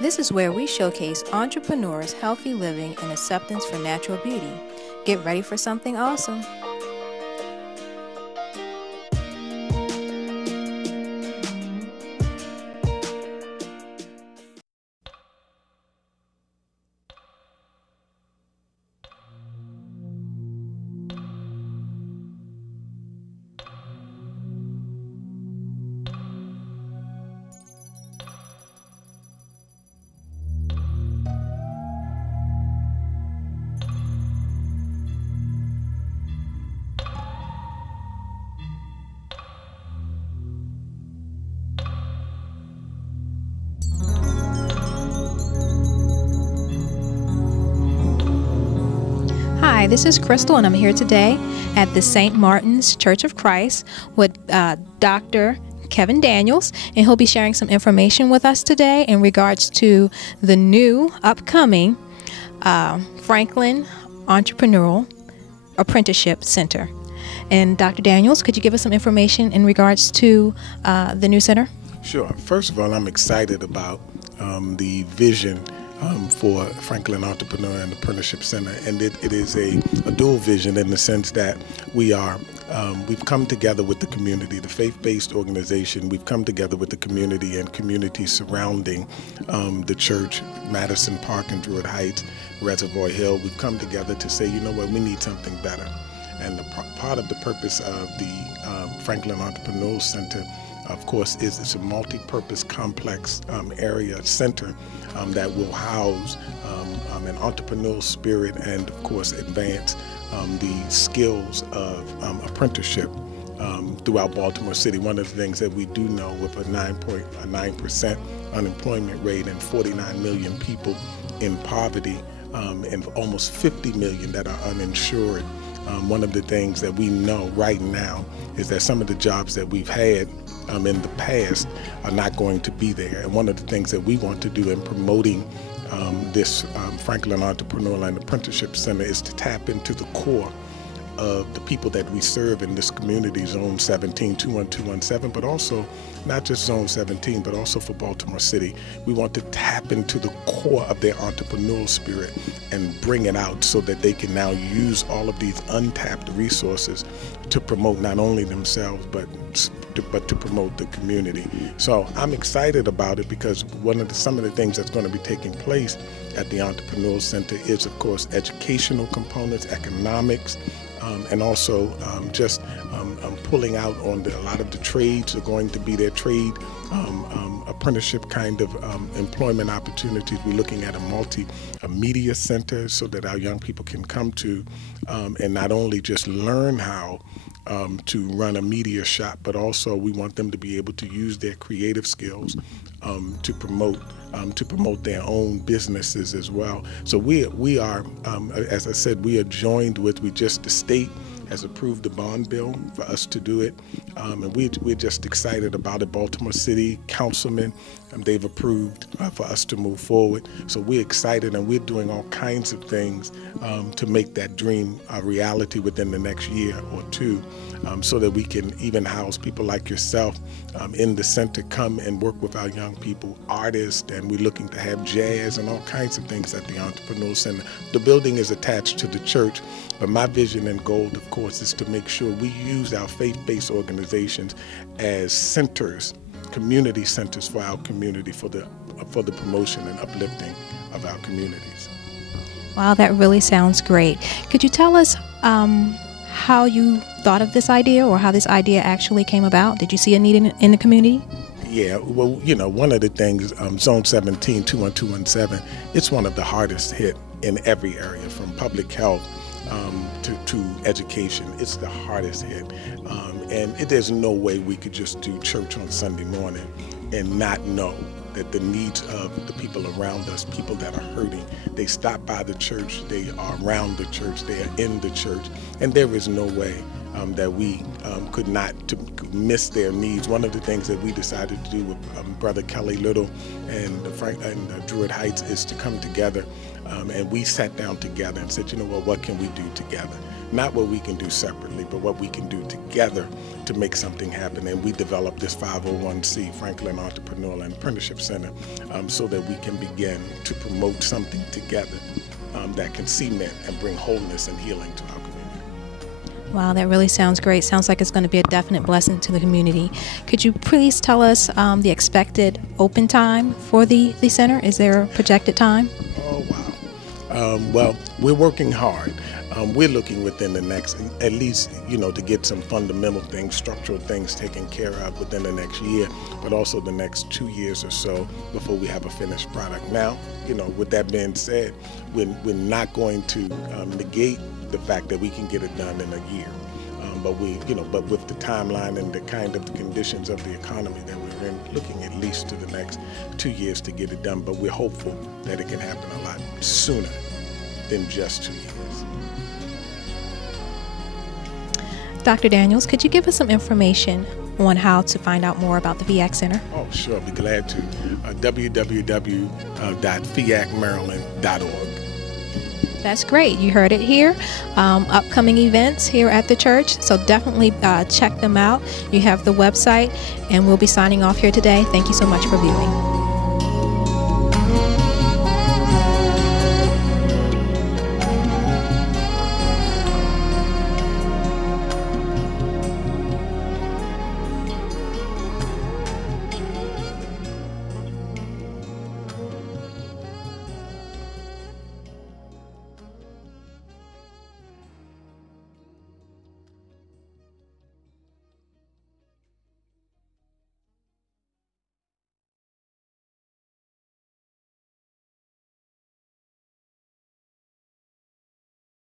This is where we showcase entrepreneurs' healthy living and acceptance for natural beauty. Get ready for something awesome. Hi, this is Crystal, and I'm here today at the St. Martin's Church of Christ with Dr. Kevin Daniels, and he'll be sharing some information with us today in regards to the new upcoming Franklin Entrepreneurial Apprenticeship Center. And Dr. Daniels, could you give us some information in regards to the new center? Sure. First of all, I'm excited about the vision for Franklin Entrepreneur and Apprenticeship Center, and it is a dual vision in the sense that we've come together with the community, the faith-based organization. We've come together with the community and communities surrounding the church, Madison Park and Druid Heights, Reservoir Hill. We've come together to say, you know what, we need something better. And part of the purpose of the Franklin Entrepreneurial Center, of course, is it's a multi-purpose complex area center that will house an entrepreneurial spirit and, of course, advance the skills of apprenticeship throughout Baltimore City. One of the things that we do know, with a 9% unemployment rate and 49 million people in poverty and almost 50 million that are uninsured, one of the things that we know right now is that some of the jobs that we've had in the past are not going to be there. And one of the things that we want to do in promoting this Franklin Entrepreneurial and Apprenticeship Center is to tap into the core of the people that we serve in this community, Zone 17, 21217, but also not just Zone 17, but also for Baltimore City. We want to tap into the core of their entrepreneurial spirit and bring it out so that they can now use all of these untapped resources to promote not only themselves, but to promote the community. So I'm excited about it because some of the things that's going to be taking place at the Entrepreneurial Center is, of course, educational components, economics, and also just pulling out on a lot of the trades are going to be their trade apprenticeship kind of employment opportunities. We're looking at a media center so that our young people can come to and not only just learn how to run a media shop, but also we want them to be able to use their creative skills to promote their own businesses as well. So we are, as I said, we are joined with, the state has approved the bond bill for us to do it, and we're just excited about it. Baltimore City Councilmen, they've approved for us to move forward. So we're excited, and we're doing all kinds of things to make that dream a reality within the next year or two, so that we can even house people like yourself in the center, come and work with our young people, artists, and we're looking to have jazz and all kinds of things at the Entrepreneurial Center. The building is attached to the church, but my vision and goal, of course, is to make sure we use our faith-based organizations as centers, community centers for our community, for the promotion and uplifting of our communities. Wow, that really sounds great. Could you tell us how you thought of this idea, or how this idea actually came about? Did you see a need in the community? Yeah, well, one of the things, Zone 17, 21217, it's one of the hardest hit in every area, from public health to education. It's the hardest hit. And there's no way we could just do church on Sunday morning and not know that the needs of the people around us, people that are hurting, they stop by the church, they are around the church, they are in the church, and there is no way that we could not miss their needs. One of the things that we decided to do with Brother Kelly Little and Druid Heights is to come together, and we sat down together and said, you know what can we do together? Not what we can do separately, but what we can do together to make something happen. And we developed this 501c Franklin Entrepreneurial and Apprenticeship Center so that we can begin to promote something together that can cement and bring wholeness and healing to our community. Wow, that really sounds great. Sounds like it's going to be a definite blessing to the community. Could you please tell us the expected open time for the center? Is there a projected time? Oh, wow. Well, we're working hard. We're looking within the next, at least, to get some fundamental things, structural things taken care of within the next year, but also the next 2 years or so before we have a finished product. Now, with that being said, we're not going to negate the fact that we can get it done in a year. But with the timeline and the kind of the conditions of the economy that we're in, looking at least to the next 2 years to get it done. But we're hopeful that it can happen a lot sooner than just 2 years. Dr. Daniels, could you give us some information on how to find out more about the FIAC Center? Oh, sure. I'd be glad to. www.fiacmaryland.org. That's great. You heard it here. Upcoming events here at the church, so definitely check them out. You have the website, and we'll be signing off here today. Thank you so much for viewing.